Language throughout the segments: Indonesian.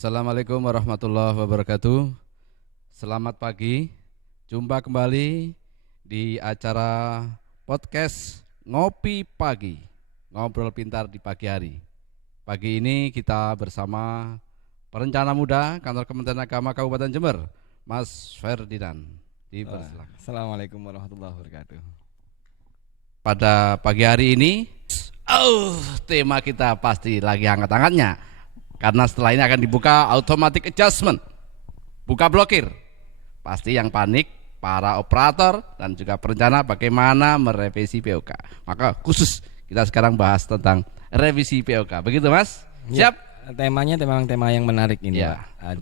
Assalamualaikum warahmatullahi wabarakatuh. Selamat pagi. Jumpa kembali di acara podcast Ngopi Pagi. Ngobrol pintar di pagi hari. Pagi ini kita bersama perencana muda Kantor Kementerian Agama Kabupaten Jember, Mas Ferdinand. Assalamualaikum warahmatullahi wabarakatuh. Pada pagi hari ini, tema kita pasti lagi hangat-hangatnya. Karena setelah ini akan dibuka automatic adjustment, buka blokir. Pasti yang panik para operator dan juga perencana bagaimana merevisi POK. Maka khusus kita sekarang bahas tentang revisi POK. Begitu Mas? Siap? Ya, temanya memang tema yang menarik ini ya, Pak.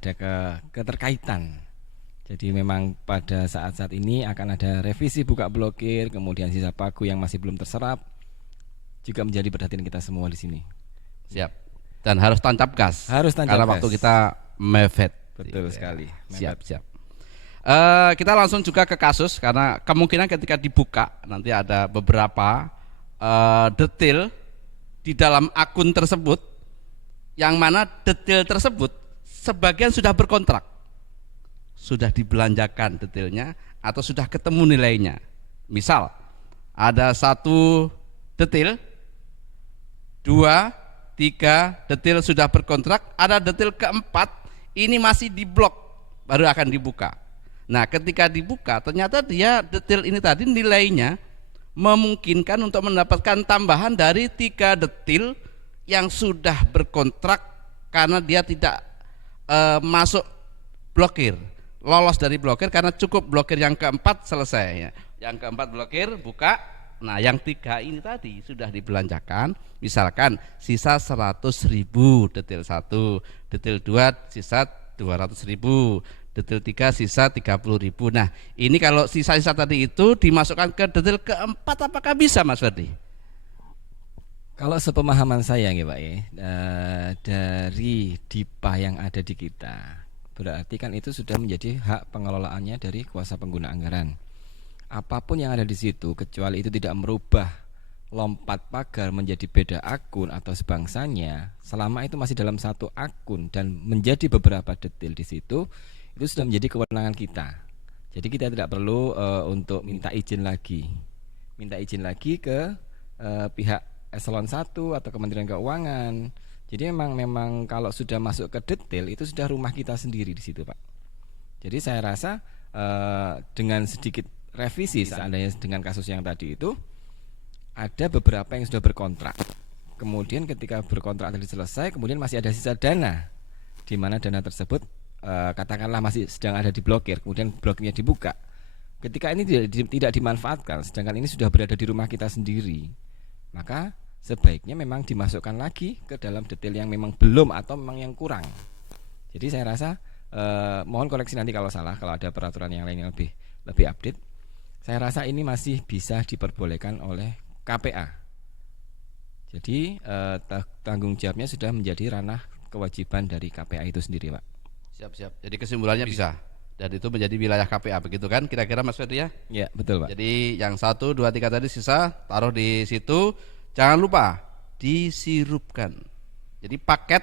Ada keterkaitan. Jadi memang pada saat-saat ini akan ada revisi buka blokir, kemudian sisa pagu yang masih belum terserap juga menjadi perhatian kita semua di sini. Siap. Dan harus tancap gas. Karena waktu kita mepet. Betul sekali. Siap. Kita langsung juga ke kasus karena kemungkinan ketika dibuka nanti ada beberapa detail di dalam akun tersebut, yang mana detail tersebut sebagian sudah berkontrak, sudah dibelanjakan detailnya atau sudah ketemu nilainya. Misal ada satu detail, 2, 3 detail sudah berkontrak, ada detail keempat ini masih di blok, baru akan dibuka. Nah, ketika dibuka ternyata dia detail ini tadi nilainya memungkinkan untuk mendapatkan tambahan dari 3 detail yang sudah berkontrak karena dia tidak masuk blokir, lolos dari blokir karena cukup blokir yang keempat selesai. Yang keempat blokir buka. Nah, yang 3 ini tadi sudah dibelanjakan, misalkan sisa 100.000 detail 1, detail 2 sisa 200.000, detail 3 sisa 30.000. Nah, ini kalau sisa-sisa tadi itu dimasukkan ke detail keempat, apakah bisa Mas Ferdi? Kalau sepemahaman saya ya Pak dari DIPA yang ada di kita, berarti kan itu sudah menjadi hak pengelolaannya dari kuasa pengguna anggaran. Apapun yang ada di situ, kecuali itu tidak merubah lompat pagar menjadi beda akun atau sebangsanya, selama itu masih dalam satu akun dan menjadi beberapa detail di situ, itu sudah menjadi kewenangan kita. Jadi kita tidak perlu untuk minta izin lagi ke pihak eselon 1 atau Kementerian Keuangan. Jadi memang kalau sudah masuk ke detail itu sudah rumah kita sendiri di situ Pak. Jadi saya rasa dengan sedikit revisi seandainya dengan kasus yang tadi itu ada beberapa yang sudah berkontrak. Kemudian ketika berkontrak tadi selesai, kemudian masih ada sisa dana, di mana dana tersebut katakanlah masih sedang ada di blokir, kemudian blokirnya dibuka. Ketika ini tidak dimanfaatkan, sedangkan ini sudah berada di rumah kita sendiri, maka sebaiknya memang dimasukkan lagi ke dalam detail yang memang belum atau memang yang kurang. Jadi saya rasa mohon koreksi nanti kalau salah, kalau ada peraturan yang lain yang lebih update. Saya rasa ini masih bisa diperbolehkan oleh KPA. Jadi tanggung jawabnya sudah menjadi ranah kewajiban dari KPA itu sendiri Pak. Siap. Jadi kesimpulannya bisa. Dan itu menjadi wilayah KPA, begitu kan kira-kira Mas Ferdi ya? Ya betul Pak. Jadi yang 1, 2, 3 tadi sisa taruh di situ. Jangan lupa disirupkan. Jadi paket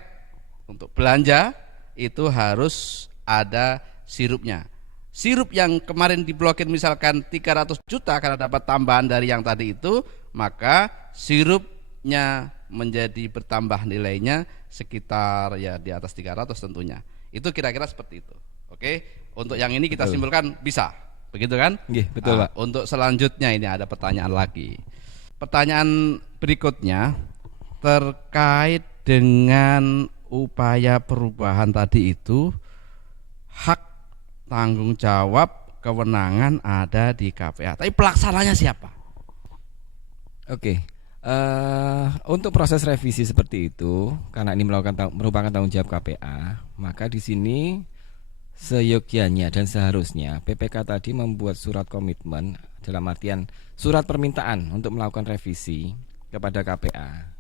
untuk belanja itu harus ada sirupnya. Sirup yang kemarin diblokir misalkan 300 juta karena dapat tambahan dari yang tadi itu, maka sirupnya menjadi bertambah nilainya sekitar ya di atas 300 tentunya. Itu kira-kira seperti itu. Oke, untuk yang ini kita simpulkan bisa, begitu kan? Iya, betul Pak. Untuk selanjutnya ini ada pertanyaan lagi. Pertanyaan berikutnya terkait dengan upaya perubahan tadi itu, hak tanggung jawab kewenangan ada di KPA, tapi pelaksananya siapa? Oke, untuk proses revisi seperti itu, karena ini merupakan tanggung jawab KPA, maka di sini seyogyanya dan seharusnya PPK tadi membuat surat komitmen, dalam artian surat permintaan untuk melakukan revisi kepada KPA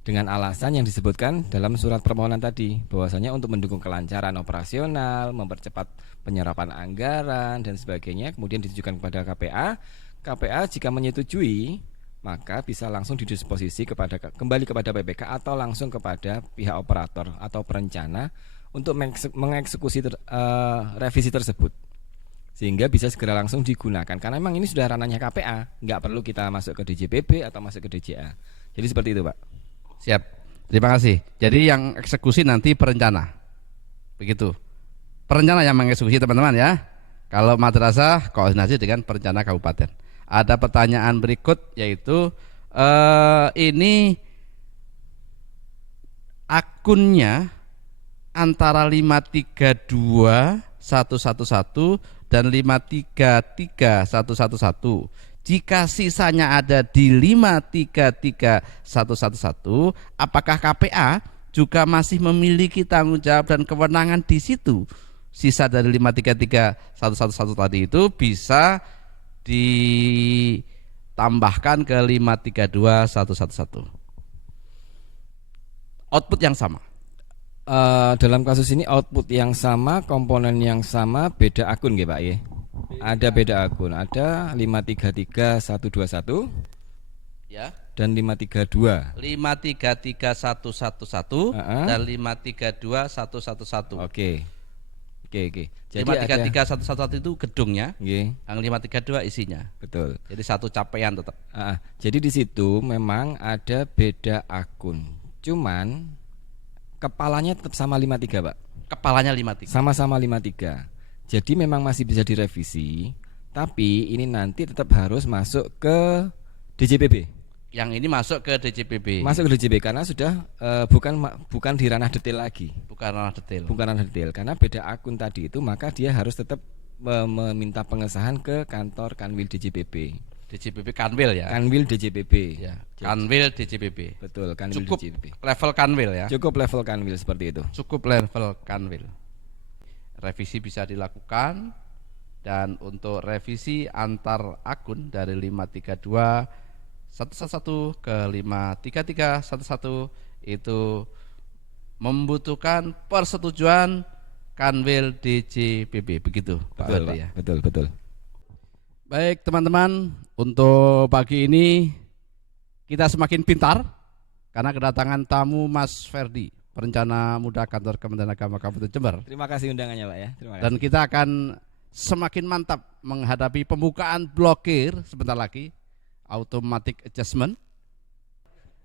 dengan alasan yang disebutkan dalam surat permohonan tadi, bahwasanya untuk mendukung kelancaran operasional, mempercepat penyerapan anggaran dan sebagainya, kemudian ditujukan kepada KPA. KPA jika menyetujui maka bisa langsung didisposisi kembali kepada PPK atau langsung kepada pihak operator atau perencana untuk mengeksekusi revisi tersebut, sehingga bisa segera langsung digunakan karena memang ini sudah ranahnya KPA, nggak perlu kita masuk ke DJPB atau masuk ke DJA. Jadi seperti itu, Pak. Siap, terima kasih. Jadi yang eksekusi nanti perencana, begitu. Perencana yang mengeksekusi teman-teman ya. Kalau madrasah koordinasi dengan perencana kabupaten. Ada pertanyaan berikut yaitu ini akunnya antara 532.111 dan 533.111. Jika sisanya ada di 533.111, apakah KPA juga masih memiliki tanggung jawab dan kewenangan di situ? Sisa dari 533.111 tadi itu bisa ditambahkan ke 532.111. Output yang sama. Dalam kasus ini output yang sama, komponen yang sama, beda akun nggih Pak ya? Ada beda akun, ada 533.121 Ya. dan 532. 533.111 dan 532.111. Oke. Jadi 533.111 itu gedungnya, nggih. yang 532 isinya. Betul. Jadi satu capaian tetap. Jadi di situ memang ada beda akun. Cuman kepalanya tetap sama 53, Pak. Kepalanya 53. Sama-sama 53. Jadi memang masih bisa direvisi, tapi ini nanti tetap harus masuk ke DJPB. Yang ini masuk ke DJPB. Masuk ke DJPB karena sudah bukan di ranah detail lagi. Bukan ranah detail. Bukan ranah detail karena beda akun tadi itu, maka dia harus tetap meminta pengesahan ke kantor Kanwil DJPB. DJPB Kanwil ya. Kanwil DJPB. Ya. Kanwil DJPB. Betul, Kanwil Cukup DJPB. level Kanwil ya. Cukup level Kanwil seperti itu. Cukup level Kanwil. Revisi bisa dilakukan, dan untuk revisi antar akun dari 532.111 ke 533.111 itu membutuhkan persetujuan Kanwil DJPB, begitu Pak Betul, Ferdi Pak. ya. Betul. Baik teman-teman, untuk pagi ini kita semakin pintar karena kedatangan tamu Mas Ferdi, perencana muda kantor Kementerian Agama Kabupaten Jember. Terima kasih undangannya Pak ya. Terima kasih. Dan kita akan semakin mantap menghadapi pembukaan blokir sebentar lagi, automatic adjustment.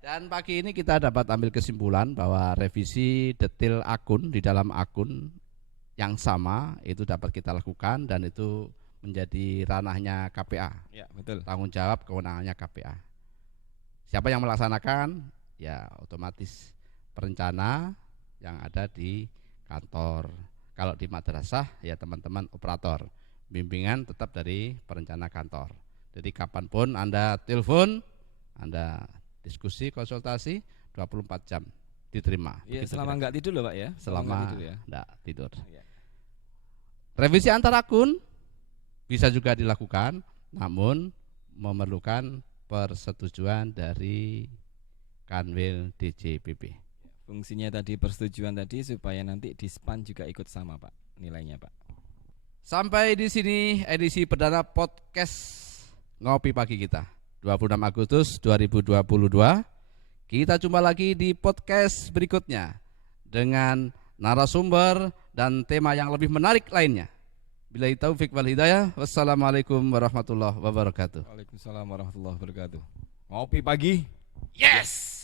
Dan pagi ini kita dapat ambil kesimpulan bahwa revisi detail akun di dalam akun yang sama itu dapat kita lakukan, dan itu menjadi ranahnya KPA. Ya, betul. Tanggung jawab kewenangannya KPA. Siapa yang melaksanakan? Ya otomatis perencana yang ada di kantor. Kalau di madrasah ya teman-teman operator. Bimbingan tetap dari perencana kantor. Jadi kapanpun Anda telepon, Anda diskusi, konsultasi, 24 jam diterima. Ya, Begitu selama enggak tidur loh Pak ya. selama enggak tidur ya. enggak tidur. Ya. Revisi antar akun bisa juga dilakukan, namun memerlukan persetujuan dari Kanwil DJPB. Fungsinya tadi persetujuan tadi supaya nanti dispan juga ikut sama Pak nilainya Pak. Sampai di sini edisi perdana podcast Ngopi Pagi kita 26 Agustus 2022. Kita jumpa lagi di podcast berikutnya dengan narasumber dan tema yang lebih menarik lainnya. Billahi taufik wal hidayah. Wassalamualaikum warahmatullahi wabarakatuh. Waalaikumsalam warahmatullahi wabarakatuh. Ngopi pagi. Yes.